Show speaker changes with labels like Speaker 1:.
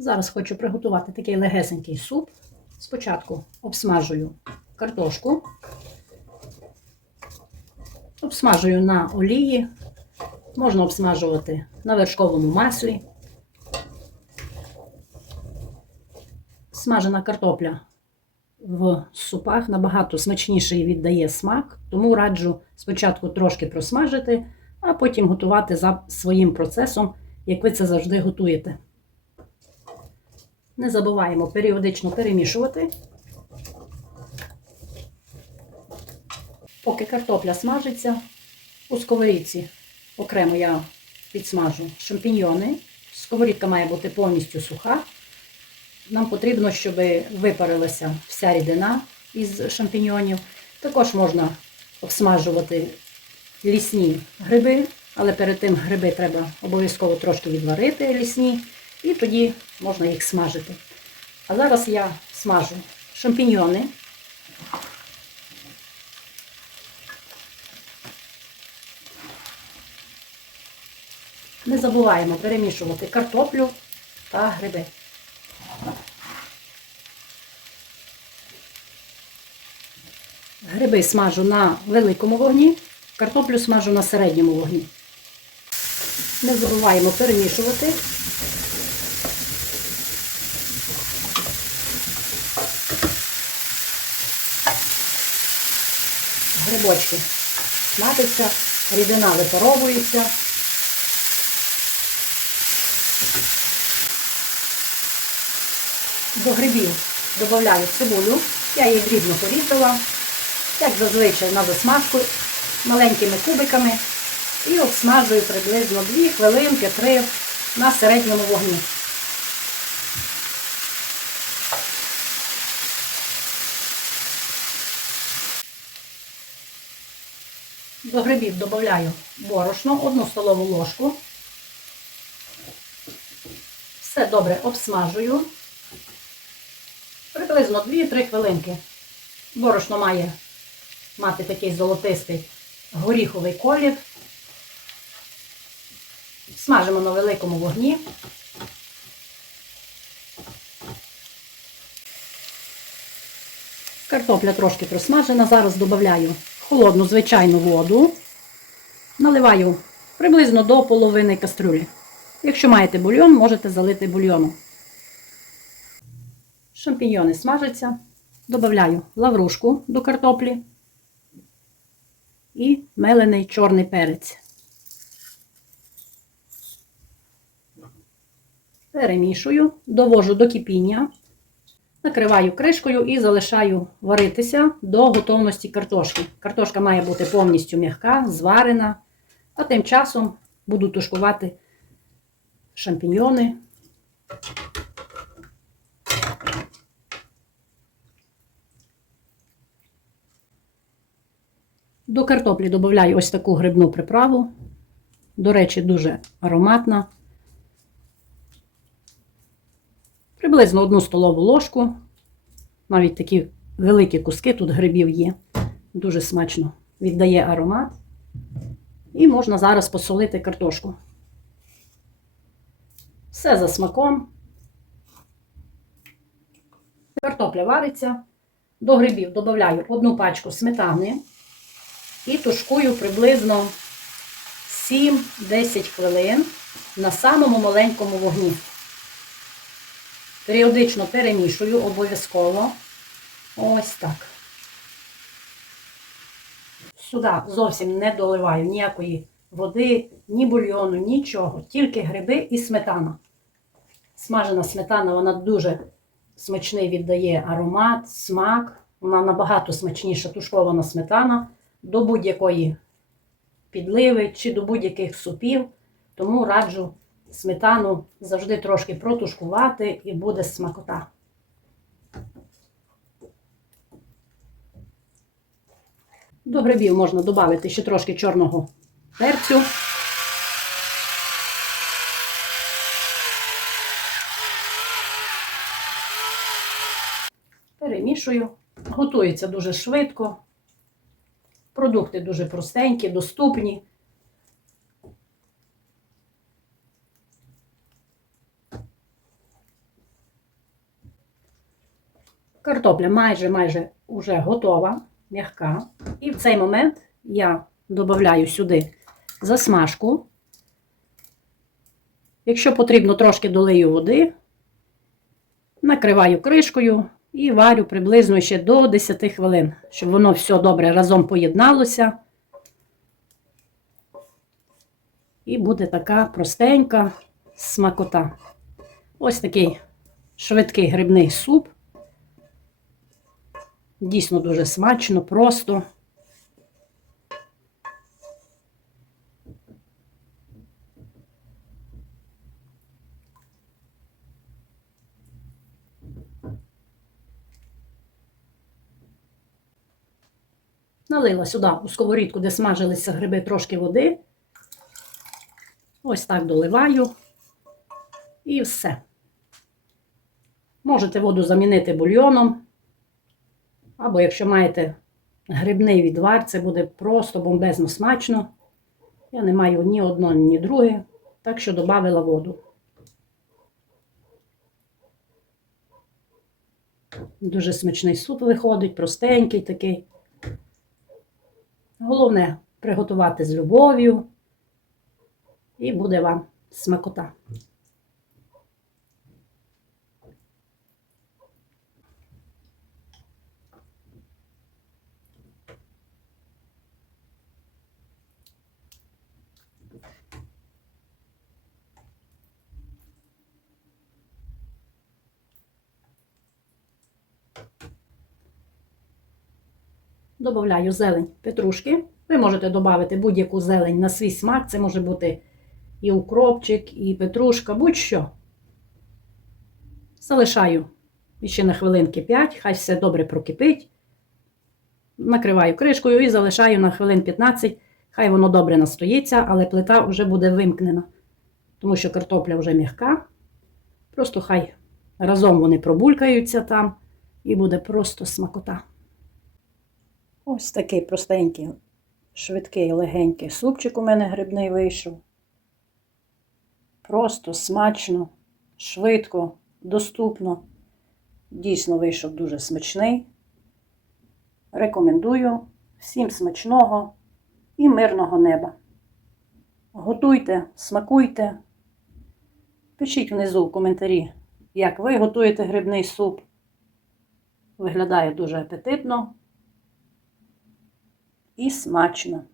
Speaker 1: Зараз хочу приготувати такий легесенький суп. Спочатку обсмажую картошку, обсмажую на олії, можна обсмажувати на вершковому маслі. Смажена картопля в супах набагато смачніший віддає смак, тому раджу спочатку трошки просмажити, а потім готувати за своїм процесом, як ви це завжди готуєте. Не забуваємо періодично перемішувати. Поки картопля смажиться, у сковорідці окремо я підсмажу шампіньйони. Сковорідка має бути повністю суха. Нам потрібно, щоб випарилася вся рідина із шампіньйонів. Також можна обсмажувати лісні гриби, але перед тим гриби треба обов'язково трошки відварити лісні, і тоді можна їх смажити. А зараз я смажу шампіньйони. Не забуваємо перемішувати картоплю та гриби. Гриби смажу на великому вогні, картоплю смажу на середньому вогні. Не забуваємо перемішувати. Грибочки смажаться, рідина випаровується. До грибів додаю цибулю, я її дрібно порізала, як зазвичай на засмажку маленькими кубиками і обсмажую приблизно 2 хвилинки 3 на середньому вогні. До грибів додаю борошно, 1 столову ложку. Все добре обсмажую. Приблизно 2-3 хвилинки. Борошно має мати такий золотистий горіховий колір. Смажимо на великому вогні. Картопля трошки просмажена. Зараз додаю холодну звичайну воду. Наливаю приблизно до половини кастрюлі. Якщо маєте бульйон, можете залити бульйоном. Шампіньйони смажаться. Добавляю лаврушку до картоплі і мелений чорний перець. Перемішую, довожу до кипіння, накриваю кришкою і залишаю варитися до готовності картошки. Картошка має бути повністю м'яка, зварена, а тим часом буду тушкувати шампіньйони. До картоплі додаю ось таку грибну приправу. До речі, дуже ароматна. Приблизно одну столову ложку. Навіть такі великі куски тут грибів є. Дуже смачно віддає аромат. І можна зараз посолити картошку. Все за смаком. Картопля вариться. До грибів додаю одну пачку сметани і тушкую приблизно 7-10 хвилин на самому маленькому вогні. Періодично перемішую обов'язково. Ось так. Сюди зовсім не доливаю ніякої води, ні бульйону, нічого. Тільки гриби і сметана. Смажена сметана, вона дуже смачний віддає аромат, смак. Вона набагато смачніша тушкована сметана до будь-якої підливи чи до будь-яких супів. Тому раджу сметану завжди трошки протушкувати і буде смакота. До грибів можна додати ще трошки чорного перцю. Перемішую. Готується дуже швидко. Продукти дуже простенькі, доступні. Картопля майже майже вже готова, м'яка. І в цей момент я додаю сюди засмажку. Якщо потрібно, трошки долию води, накриваю кришкою і варю приблизно ще до 10 хвилин, щоб воно все добре разом поєдналося. І буде така простенька смакота. Ось такий швидкий грибний суп. Дійсно дуже смачно, просто. Налила сюди у сковорідку, де смажилися гриби, трошки води. Ось так доливаю. І все. Можете воду замінити бульйоном. Або якщо маєте грибний відвар, це буде просто бомбезно смачно. Я не маю ні одно, ні друге, так що додала воду. Дуже смачний суп виходить, простенький такий. Головне приготувати з любов'ю, і буде вам смакота. Добавляю зелень петрушки. Ви можете додати будь-яку зелень на свій смак. Це може бути і укропчик, і петрушка, будь-що. Залишаю ще на хвилинки 5, хай все добре прокипить. Накриваю кришкою і залишаю на хвилин 15, хай воно добре настоїться, але плита вже буде вимкнена, тому що картопля вже м'яка. Просто хай разом вони пробулькаються там, і буде просто смакота. Ось такий простенький, швидкий, легенький супчик у мене грибний вийшов. Просто смачно, швидко, доступно. Дійсно вийшов дуже смачний. Рекомендую всім смачного і мирного неба. Готуйте, смакуйте. Пишіть внизу в коментарі, як ви готуєте грибний суп. Виглядає дуже апетитно і смачно.